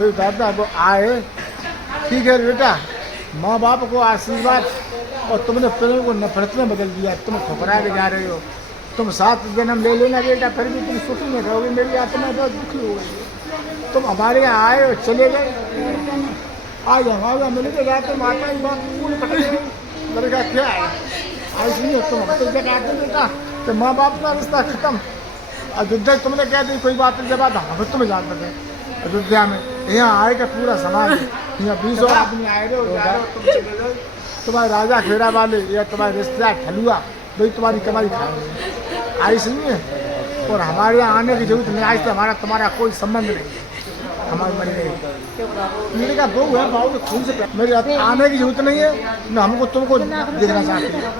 तो दादा वो आए, ठीक है बेटा, माँ बाप को आशीर्वाद और तुमने प्रेम को नफरत में बदल दिया, तुम ठुकरा के जा रहे हो। तुम 7 जन्म ले लेना बेटा, फिर भी तुम सुख में रहोगे। मेरी आत्मा बहुत दुखी हो गई है। तुम हमारे यहाँ आए और चले गए। आज हमारा मिल के जाते माता की बात पूरी पकड़ गई। मैंने कहा क्या है, आज नहीं तुम हम तो जगह आते बेटा कि माँ बाप का रिश्ता खत्म। अयोध्या तुमने कह दी कोई बात नहीं, जब आता हम तुम्हें जानते थे अयोध्या में। यहाँ आए का पूरा समाज, यहाँ 20 आदमी आए रहे हो, तुम चले गए। तुम्हारे राजा खेड़ा वाले या तुम्हारे रिश्तेदार ठलुआ वही तुम्हारी कमाई खाएंगे। आई सुनिए, और हमारे यहाँ आने की जरूरत नहीं। आज तो हमारा तुम्हारा कोई संबंध नहीं, हमारी मरी नहीं। मेरे का बहू है, बहू के खून से मेरे आने की जरूरत नहीं है, न हमको तुमको देखना चाहती है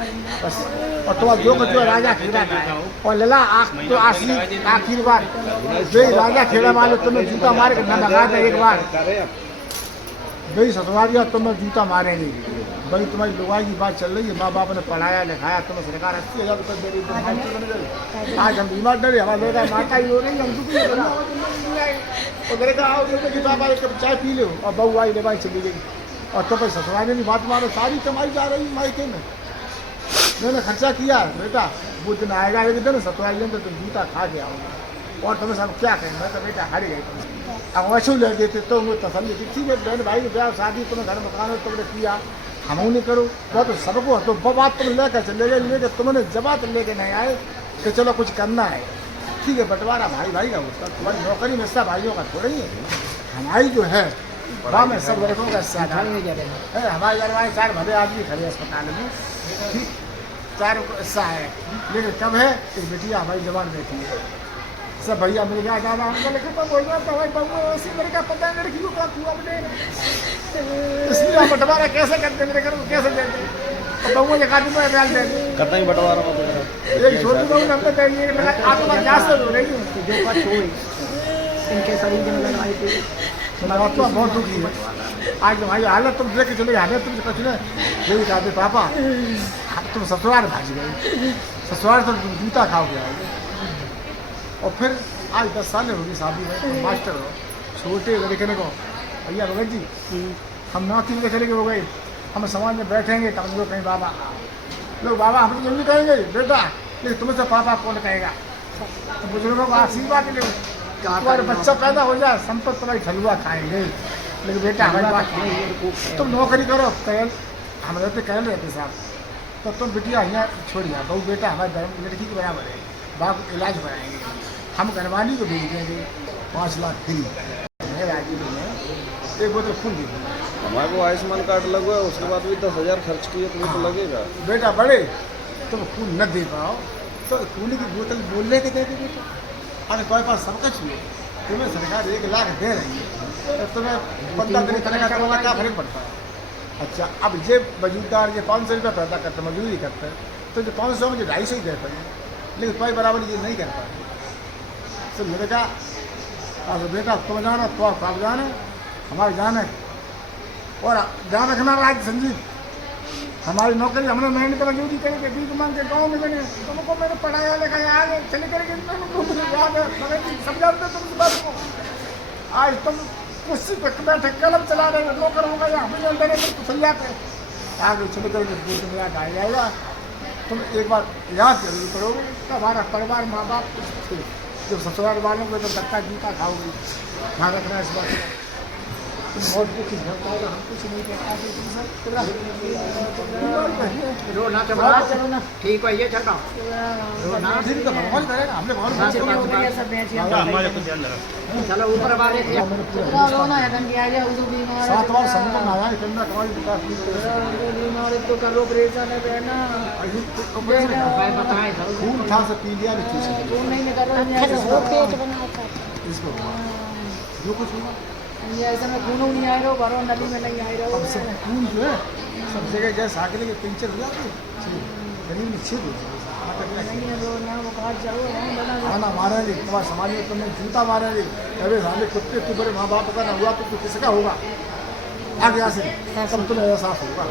बस। और तुम्हारा जो कुछ राजा खेड़ा का है और लला तो आखिर बार वे राजा खेड़ा वाले तुम्हें जूता मार के न लगा दे एक बार, वही ससुरालिया तुम्हें जूता मारेंगे। भाई तुम्हारी लोगाई की बात चल रही है, माँ बाप ने पढ़ाया लिखाया, तुम्हें सरकार 80,000 रुपये दे रही, तुम मास्टर बन गए। आज हम बीमार डरे, हमारे लोग माता ही हो रही है, हम दुखी हो रहे हैं। और मेरे कहा आओ कि पापा एक कप चाय पी लो, और बहू आई ले भाई चली गई। और तो फिर ससुराली की बात मारो, सारी कमाई जा रही मायके में। मैंने खर्चा किया बेटा, वो दिन आएगा एक दिन ससुराली में तुम जूता खा के आओगे। और तुम्हें सब क्या कहें, मैं तो बेटा हार गई। तुम अब वैसे ले देते तो वो तसल्ली थी, ठीक है बहन भाई ब्याह शादी तुम्हें घर मकान तुमने किया, हम नहीं करो वो तो सबको। तो बात तुम लेकर चले गए, लेकर तुमने जबात लेके नहीं आए कि चलो कुछ करना है। ठीक है बंटवारा भाई भाई का उसका, तुम्हारी नौकरी में हिस्सा भाइयों का थोड़ा ही है। हमारी जो है वहाँ में सब लड़कों का हिस्सा है। हमारे घर वाले 4 भले आदमी खड़े अस्पताल में, ठीक 4 हिस्सा है। लेकिन कब है कि बेटिया हमारी जवान बेटी है, सब भैया मेरे क्या दादा हमको बोल रहा था भाई बहू ऐसी, मेरे क्या पता है लड़की को क्या हुआ बेटे, इसलिए बंटवारा कैसे करते मेरे घर को कैसे देते, और बहू ने खाती में डाल देते करता ही बंटवारा मत करो। एक छोटी बहू ने हमने कह दिया आप लोग क्या से हो रही हो जो बात हुई इनके शरीर में लगाई थी। तो बहुत दुखी है आज भाई, हालत तुम देख के चले गए, हालत तुमसे कुछ नहीं। यही कहते पापा तुम ससुराल भाज गए, ससुराल तुम जूता खाओगे आओगे। और फिर आज 10 साल होगी शादी में, तो मास्टर हो छोटे लड़के को भैया भगत जी हम नौकरी में चले गए हो गए, हम समाज में बैठेंगे तब लोग कहीं बाबा लोग बाबा हम तो जल्दी कहेंगे बेटा, लेकिन तुम्हें से पापा कौन कहेगा। तो बुजुर्गों को आशीर्वाद ले, तुम्हारे बच्चा पैदा हो जाए संपत्ति तुम्हारी ठलुआ खाएंगे। लेकिन बेटा हमारी बात तुम नौकरी करो, कहल हम रहते कहल रहते साहब, तो तुम बिटिया यहाँ छोड़िए, बहू बेटा हमारे लड़की के बराबर है, बाप इलाज कराएंगे, हम घरवाली को भेज देंगे 5 लाख फ्री राजीव में, एक बोतल खून दे देंगे। हमारे को आयुष्मान कार्ड लगा है, उसके बाद भी 10,000 खर्च किए तो तो लगेगा। बेटा बड़े तुम खून न दे पाओ तो खून की बोतल बोलने के दे दे बेटा। अरे तुम्हारे पास सब कुछ है, तुम्हें सरकार 1 लाख दे रही है, तो तुम्हें 15 दिन करेगा तुम्हारा क्या फर्क पड़ता है। अच्छा अब ये मजदूरदार ये 500 रुपये पैदा करते मजदूरी करते हैं, तो जो 500 में जो 250 ही देते हैं, लेकिन तुम्हारी बराबर ये नहीं कर पाए। तो मेरे कहा बेटा तुम जाना तो आप जाना हमारे जाना है, और ध्यान रखना राज संजीव हमारी नौकरी हमने मेहनत पर मजदूरी करेंगे, बीच मांग के गाँव में बने, तुमको मैंने पढ़ाया लिखाया आगे चले करेंगे याद है सब जानते तुम बात को। आज तुम कुर्सी पर बैठे कलम चला रहे हो, नौकर हो गया हमें अंदर तसलिया पे आगे चले करेंगे, याद आ जाएगा। तुम एक बार याद जरूर करोगे तो हमारा परिवार माँ बाप थे, जब ससुराल वालों को तो धक्का जूता खाओगे, ध्यान रखना इस बात का। तुम बहुत कुछ झलता है, हम कुछ नहीं कहता चलो ना ठीक है ये चलता भगवान करेगा, हमने भगवान चलो ऊपर वाले 7 बार समुद्र नहाया निकलना तुम्हारी विकास बीमारी तो करो परेशान है ना, खून था से पी लिया नहीं इसको जो कुछ हुआ ऐसा में खून नहीं आए रहो, बारो नदी में नहीं आए रहो। सब खून जो है सब जगह जैसे सागले के पिंचर हो जाते शरीर में छेद खाना मारेंगे तुम्हारे समाज में, तुम्हें जूता मारेंगे, अरे हमारे कुत्ते तुम्हारे माँ बाप का ना हुआ तो किसका होगा आगे से सब तुम्हें एहसास होगा।